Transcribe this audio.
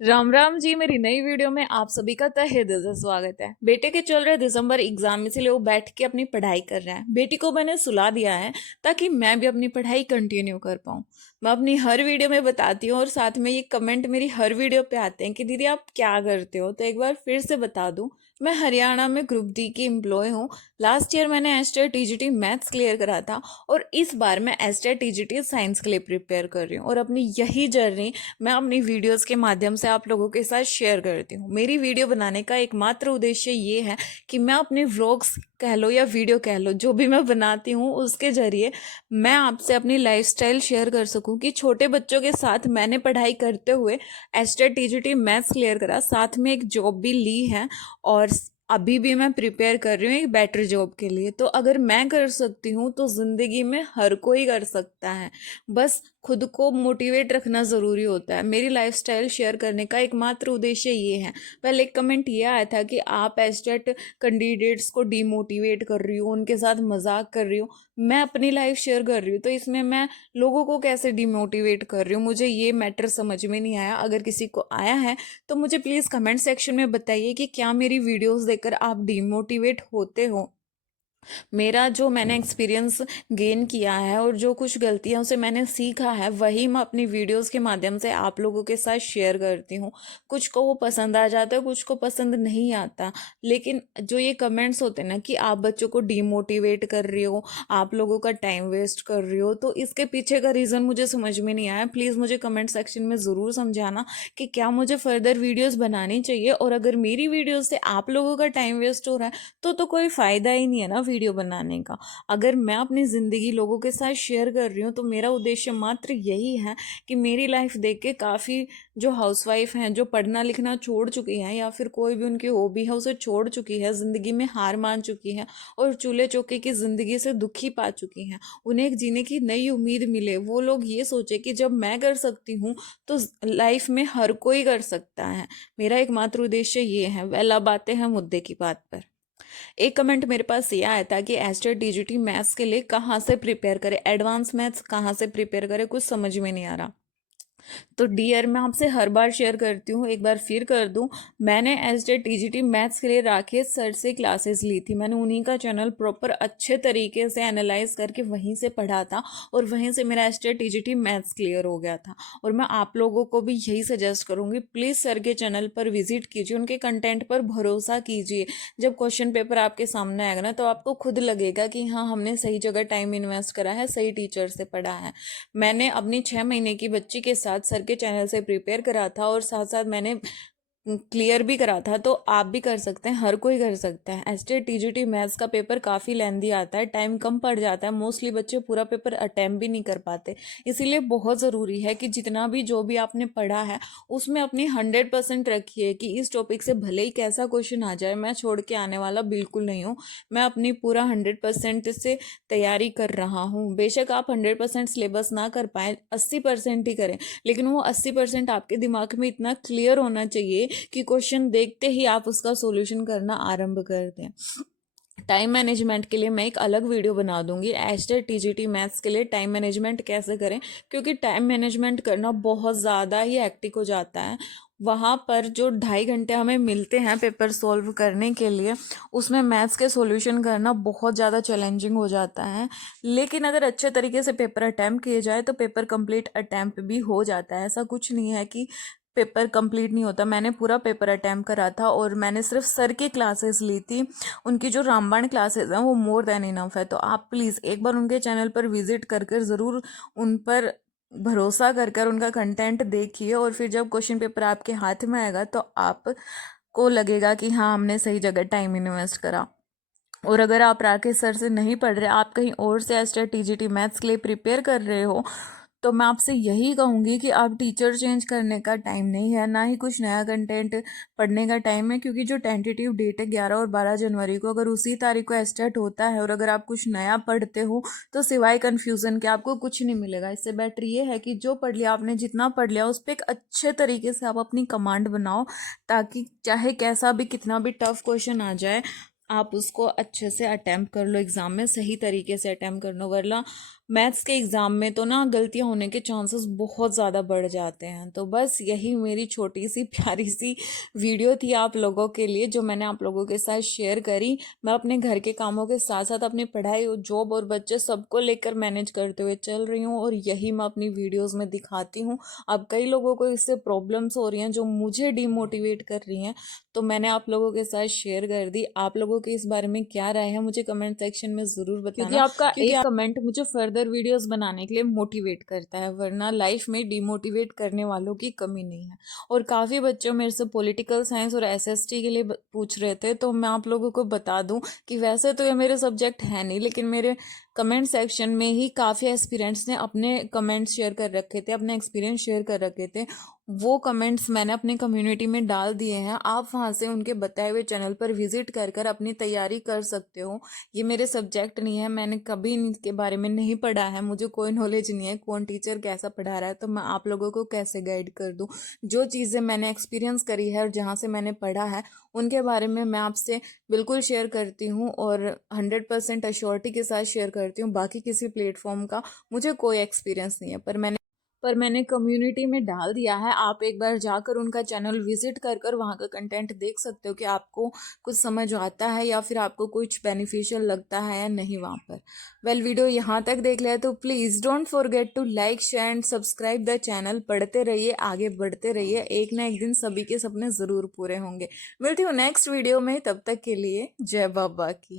राम राम जी। मेरी नई वीडियो में आप सभी का तहे दिल से स्वागत है। बेटे के चल रहे दिसंबर एग्जाम, इसीलिए वो बैठ के अपनी पढ़ाई कर रहा है। बेटी को मैंने सुला दिया है ताकि मैं भी अपनी पढ़ाई कंटिन्यू कर पाऊँ। मैं अपनी हर वीडियो में बताती हूँ और साथ में ये कमेंट मेरी हर वीडियो पे आते हैं कि दीदी आप क्या करते हो। तो एक बार फिर से बता दूं, मैं हरियाणा में ग्रुप डी की एम्प्लॉय हूँ। लास्ट ईयर मैंने एस्टर टीजीटी मैथ्स क्लियर करा था और इस बार मैं एस्टर टीजीटी साइंस के लिए प्रिपेयर कर रही हूँ। और अपनी यही जर्नी मैं अपनी वीडियोस के माध्यम से आप लोगों के साथ शेयर करती हूँ। मेरी वीडियो बनाने का एकमात्र उद्देश्य ये है कि मैं अपने व्लॉग्स कह लो या वीडियो कह लो, जो भी मैं बनाती हूँ उसके जरिए मैं आपसे अपनी लाइफस्टाइल शेयर कर सकूँ कि छोटे बच्चों के साथ मैंने पढ़ाई करते हुए एस्टर टीजीटी मैथ्स क्लियर करा, साथ में एक जॉब भी ली है और अभी भी मैं प्रिपेयर कर रही हूँ एक बेटर जॉब के लिए। तो अगर मैं कर सकती हूँ तो ज़िंदगी में हर कोई कर सकता है। बस खुद को मोटिवेट रखना ज़रूरी होता है। मेरी लाइफस्टाइल शेयर करने का एकमात्र उद्देश्य ये है। पहले एक कमेंट ये आया था कि आप एस्टेट कैंडिडेट्स को डीमोटिवेट कर रही हो, उनके साथ मजाक कर रही हो। मैं अपनी लाइफ शेयर कर रही हूँ तो इसमें मैं लोगों को कैसे डीमोटिवेट कर रही हूँ, मुझे ये मैटर समझ में नहीं आया। अगर किसी को आया है तो मुझे प्लीज़ कमेंट सेक्शन में बताइए कि क्या मेरी वीडियोस देखकर आप डीमोटिवेट होते हो। मेरा जो मैंने एक्सपीरियंस गेन किया है और जो कुछ गलतियों से मैंने सीखा है वही मैं अपनी वीडियोस के माध्यम से आप लोगों के साथ शेयर करती हूँ। कुछ को वो पसंद आ जाता है, कुछ को पसंद नहीं आता। लेकिन जो ये कमेंट्स होते हैं ना कि आप बच्चों को डीमोटिवेट कर रही हो, आप लोगों का टाइम वेस्ट कर रही हो, तो इसके पीछे का रीज़न मुझे समझ में नहीं आया। प्लीज़ मुझे कमेंट सेक्शन में ज़रूर समझाना कि क्या मुझे फर्दर वीडियोस बनानी चाहिए। और अगर मेरी वीडियोस से आप लोगों का टाइम वेस्ट हो रहा है तो कोई फ़ायदा ही नहीं है ना वीडियो बनाने का। अगर मैं अपनी ज़िंदगी लोगों के साथ शेयर कर रही हूँ तो मेरा उद्देश्य मात्र यही है कि मेरी लाइफ देख के काफ़ी जो हाउसवाइफ हैं, जो पढ़ना लिखना छोड़ चुकी हैं या फिर कोई भी उनकी हॉबी है उसे छोड़ चुकी है, ज़िंदगी में हार मान चुकी हैं और चूल्हे चौके की ज़िंदगी से दुखी पा चुकी हैं, उन्हें एक जीने की नई उम्मीद मिले। वो लोग ये सोचे कि जब मैं कर सकती हूँ तो लाइफ में हर कोई कर सकता है। मेरा एकमात्र उद्देश्य ये है। वेल, अब आते हैं मुद्दे की बात पर। एक कमेंट मेरे पास ये आया था कि एस्टर टीजीटी मैथ्स के लिए कहाँ से प्रिपेयर करें, एडवांस मैथ्स कहाँ से प्रिपेयर करें, कुछ समझ में नहीं आ रहा। तो डियर, मैं आपसे हर बार शेयर करती हूँ, एक बार फिर कर दूँ। मैंने एस्टर टीजीटी मैथ्स के लिए राकेश सर से क्लासेस ली थी। मैंने उन्हीं का चैनल प्रॉपर अच्छे तरीके से एनालाइज करके वहीं से पढ़ा था और वहीं से मेरा एस्टर टीजीटी मैथ्स क्लियर हो गया था। और मैं आप लोगों को भी यही सजेस्ट करूँगी, प्लीज़ सर के चैनल पर विजिट कीजिए, उनके कंटेंट पर भरोसा कीजिए। जब क्वेश्चन पेपर आपके सामने आएगा ना तो आपको खुद लगेगा कि हाँ, हमने सही जगह टाइम इन्वेस्ट करा है, सही टीचर से पढ़ा है। मैंने अपनी 6 महीने की बच्ची के साथ सर के चैनल से प्रिपेयर करा था और साथ साथ मैंने क्लियर भी करा था। तो आप भी कर सकते हैं, हर कोई कर सकता है। एसटे टीजीटी मैथ्स का पेपर काफ़ी लेंदी आता है, टाइम कम पड़ जाता है, मोस्टली बच्चे पूरा पेपर अटैम्प्ट भी नहीं कर पाते। इसीलिए बहुत ज़रूरी है कि जितना भी जो भी आपने पढ़ा है उसमें अपनी 100% रखिए कि इस टॉपिक से भले ही कैसा क्वेश्चन आ जाए, मैं छोड़ के आने वाला बिल्कुल नहीं हूँ। मैं अपनी पूरा 100% से तैयारी कर रहा हूँ। बेशक आप 100% सिलेबस ना कर पाए, 80% ही करें, लेकिन वो 80% आपके दिमाग में इतना क्लियर होना चाहिए कि क्वेश्चन देखते ही आप उसका सॉल्यूशन करना आरंभ कर दें। टाइम मैनेजमेंट के लिए मैं एक अलग वीडियो बना दूंगी, एस्टर टीजीटी मैथ्स के लिए टाइम मैनेजमेंट कैसे करें, क्योंकि टाइम मैनेजमेंट करना बहुत ज़्यादा ही हेक्टिक हो जाता है। वहाँ पर जो 2.5 घंटे हमें मिलते हैं पेपर सॉल्व करने के लिए, उसमें मैथ्स के सॉल्यूशन करना बहुत ज़्यादा चैलेंजिंग हो जाता है। लेकिन अगर अच्छे तरीके से पेपर अटैम्प्ट किए जाए तो पेपर कंप्लीट अटैम्प्ट भी हो जाता है। ऐसा कुछ नहीं है कि पेपर कंप्लीट नहीं होता। मैंने पूरा पेपर अटैम्प्ट करा था और मैंने सिर्फ सर की क्लासेस ली थी। उनकी जो रामबाण क्लासेस हैं वो मोर देन इनफ है। तो आप प्लीज़ एक बार उनके चैनल पर विजिट कर कर ज़रूर उन पर भरोसा कर कर उनका कंटेंट देखिए और फिर जब क्वेश्चन पेपर आपके हाथ में आएगा तो आपको लगेगा कि हाँ, हमने सही जगह टाइम इन्वेस्ट करा। और अगर आप राकेश सर से नहीं पढ़ रहे, आप कहीं और से एस्टर टीजीटी मैथ्स के लिए प्रिपेयर कर रहे हो, तो मैं आपसे यही कहूँगी कि आप टीचर चेंज करने का टाइम नहीं है, ना ही कुछ नया कंटेंट पढ़ने का टाइम है। क्योंकि जो टेंटेटिव डेट है 11 और 12 जनवरी को, अगर उसी तारीख को एस्टेट होता है और अगर आप कुछ नया पढ़ते हो तो सिवाय कन्फ्यूज़न के आपको कुछ नहीं मिलेगा। इससे बेटर ये है कि जो पढ़ लिया आपने, जितना पढ़ लिया उस पर एक अच्छे तरीके से आप अपनी कमांड बनाओ, ताकि चाहे कैसा भी कितना भी टफ क्वेश्चन आ जाए आप उसको अच्छे से अटेम्प्ट कर लो, एग्ज़ाम में सही तरीके से अटेम्प्ट कर लो, वरना मैथ्स के एग्ज़ाम में तो ना गलतियां होने के चांसेस बहुत ज़्यादा बढ़ जाते हैं। तो बस यही मेरी छोटी सी प्यारी सी वीडियो थी आप लोगों के लिए, जो मैंने आप लोगों के साथ शेयर करी। मैं अपने घर के कामों के साथ साथ अपनी पढ़ाई और जॉब और बच्चे सबको लेकर मैनेज करते हुए चल रही हूँ, और यही मैं अपनी वीडियोज़ में दिखाती हूँ। अब कई लोगों को इससे प्रॉब्लम्स हो रही हैं जो मुझे डिमोटिवेट कर रही हैं, तो मैंने आप लोगों के साथ शेयर कर दी। आप लोगों की इस बारे में क्या राय है मुझे कमेंट सेक्शन में ज़रूर बताना, क्योंकि आपका एक कमेंट मुझे फर्दर वीडियोस बनाने के लिए मोटिवेट करता है, वरना लाइफ में डिमोटिवेट करने वालों की कमी नहीं है। और काफ़ी बच्चों मेरे से पॉलिटिकल साइंस और एसएसटी के लिए पूछ रहे थे, तो मैं आप लोगों को बता दूं कि वैसे तो ये मेरे सब्जेक्ट है नहीं, लेकिन मेरे कमेंट सेक्शन में ही काफ़ी एस्पिरेंट्स ने अपने कमेंट्स शेयर कर रखे थे, अपने एक्सपीरियंस शेयर कर रखे थे। वो कमेंट्स मैंने अपनी कम्युनिटी में डाल दिए हैं। आप वहाँ से उनके बताए हुए चैनल पर विजिट कर कर अपनी तैयारी कर सकते हो। ये मेरे सब्जेक्ट नहीं है, मैंने कभी इनके बारे में नहीं पढ़ा है, मुझे कोई नॉलेज नहीं है कौन टीचर कैसा पढ़ा रहा है, तो मैं आप लोगों को कैसे गाइड कर दूँ। जो चीज़ें मैंने एक्सपीरियंस करी है और जहाँ से मैंने पढ़ा है उनके बारे में मैं आपसे बिल्कुल शेयर करती हूँ, और 100% अश्योरिटी के साथ शेयर करती हूँ। बाकी किसी प्लेटफॉर्म का मुझे कोई एक्सपीरियंस नहीं है, पर मैंने कम्युनिटी में डाल दिया है। आप एक बार जाकर उनका चैनल विजिट कर कर वहाँ का कंटेंट देख सकते हो कि आपको कुछ समझ आता है या फिर आपको कुछ बेनिफिशियल लगता है या नहीं वहाँ पर। वीडियो यहाँ तक देख लिया तो please don't forget to like share and subscribe the channel. पढ़ते रहिए, आगे बढ़ते रहिए, एक ना एक दिन सभी के सपने ज़रूर पूरे होंगे। मिलती हूँ नेक्स्ट वीडियो में, तब तक के लिए जय बाबा की।